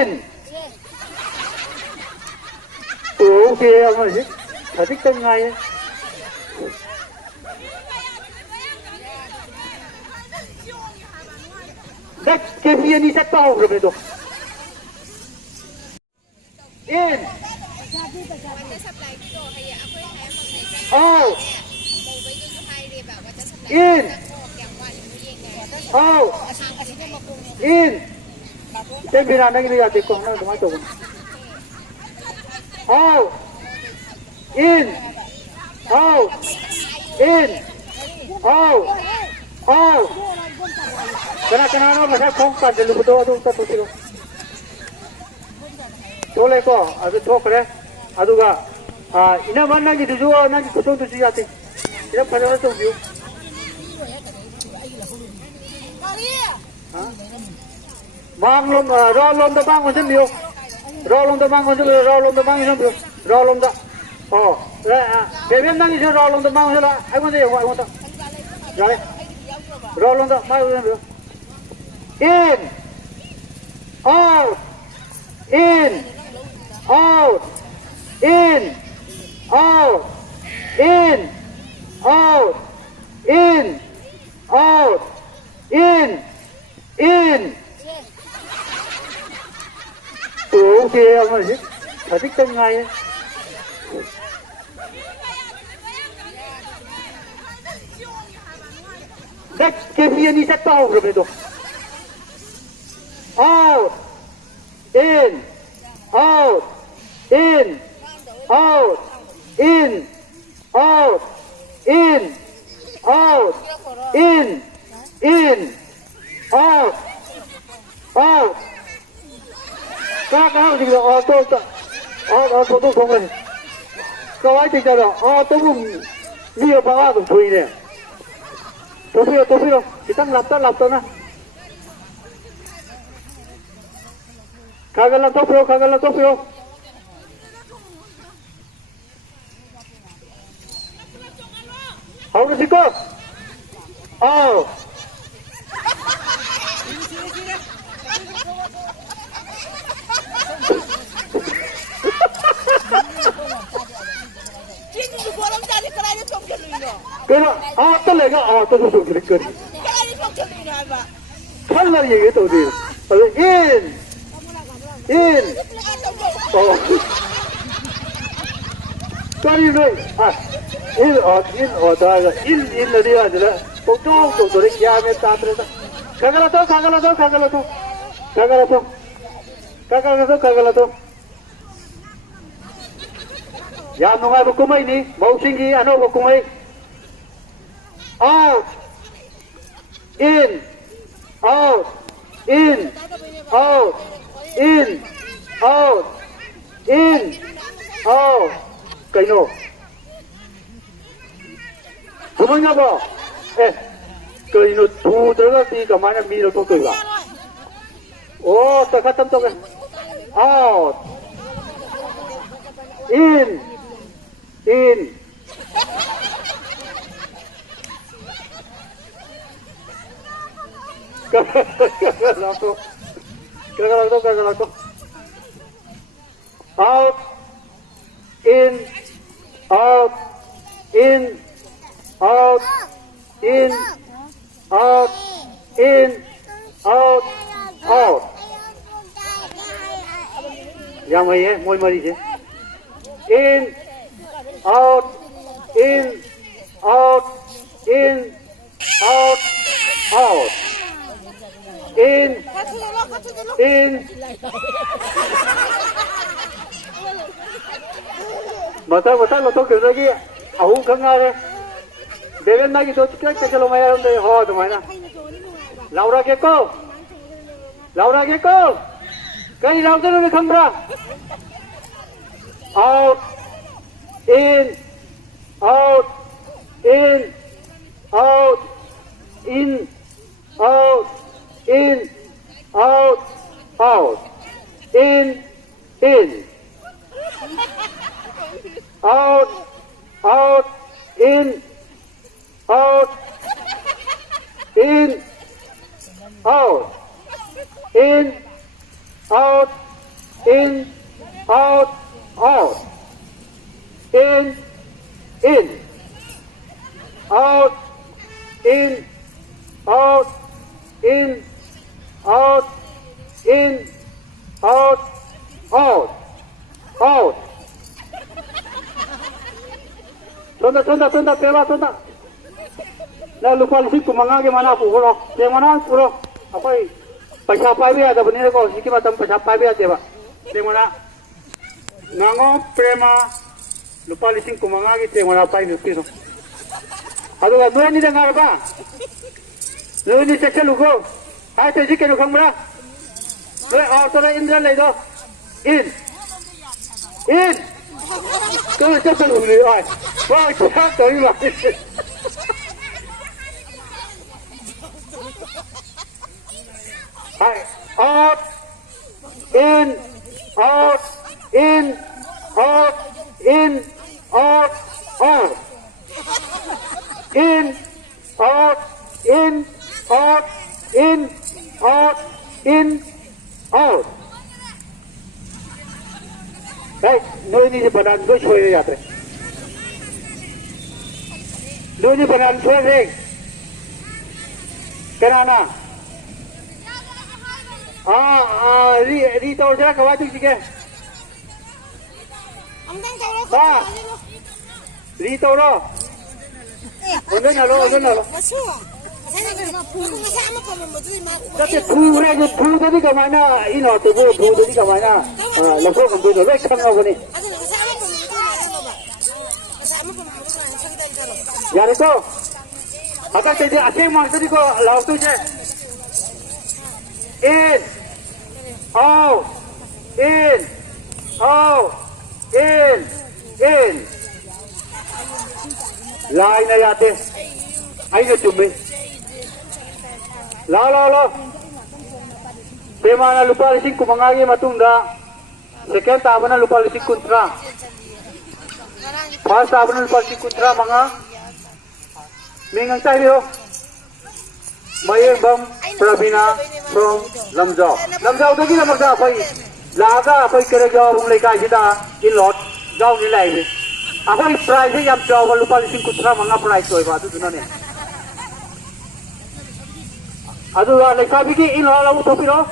in. Okay, I'm gonna thích từng ngày. Next, give me any set power, Roberto. In. Out. In. Out. In. Trên bên này bây giờ thì còn nó máy tụng. Out. In. Out. In. Out. Out. Kena no masa kongkan dulu betul tu tak tu. Toleh ko, ada thok re, aduga. Ina mana gitu juga nanti kosong tu siapa? Ina pada tu view. Bang lom, raw lom tu bang macam view. Raw lom tu bang macam view, raw lom tu bang macam view. Raw lom tu. Oh, bebem nanti je raw lom tu bang macam lah. Aku tu, aku tu. Jadi, raw lom tu, macam view. In, out, in, out, in, out, in, out, in, out, in. Okay, I'm gonna thích từng ngày. Next, give me any set power, Roberto. Out, in, out, in, out, in, out, in, out, in, out, out. Các gì đó, tôi không này. Các anh thì sao đó, tôi cũng nhiều bao cũng tùy nè. Tôi biết đâu, chỉ tăng lập tôi nè. Kagala topio. How does it go? Oh. Tôi lấy cái tôi dùng cái cười. Không là gì cái tôi đi. In. Oh. Sorry, no. In là đi rồi. Tôi đấy ya me ta tre. Kagala to. Ya no ngai ko mai ni, mau singi ano ko mai. Out. In. Out. In. Out. In, out, in, out. Cái nổ. Đúng không nhá? Cái nổ thu tới cái cả máy mi nó to tuổi à? Oh, ta khát tâm cái. Out. In. Kagala to. Out, in, out, in, out, in, out, in, out, out. Yang mai moi mari je. In, out, in, out, in, out, out. In. Mata lo to kiểu gì? Áo không ngay đấy. Để bên này tôi chắc cái lo mày không đây ho tụi mày nè. Laura cái cô. Cái gì đâu tôi không ra. Out. In. Out. In. Out. In. Out. In, out, out, in, out, out, in, out, in, out, in, out, in out out in out in out in out in out out out tunda pera tunda na lupa lisik kumanga ke mana puro ke mana puro apa paisa pai be ada bani ko sikit macam paisa pai be ada ba ke mana nango prema lupa lisik kumanga ke mana pai be piso aduh gue ni dengar apa lu ni cek luko hai tu sikit luko mana lu auto Indra lagi tu in tu cek luko ni ay wah cek tu ni lah hai out in out in out in out out in out in out in out in out baik noi ni badan do shoye jate do ni badan shoye kenana ri tau jara kawai tu sikit ba ri tau lo Udah nyalo. Tapi phu tadi ke mana? Ini tu phu tadi ke mana? Lepas tu tu lek sang apa ni? Ya itu. Akan jadi asing mak tadi ko laut tu je. In, out, in, in. Lain na yate. Ay na cumi. La. Tema na lupa lising kumangagi matunda. Second taba na lupa lising kontra. First taba na lupa lising kontra mga. Mingang tayo. Mayeng bang Pravina from Lamjao. Lamjao tadi na magda apay. Laga apay kere jaw bung lekay kita ilot jaw nilay. Ako yung price ay yung jawa lupa lising kutra mga price ko iba ito doon na. Ado na nagsabi ki ino alam mo to pero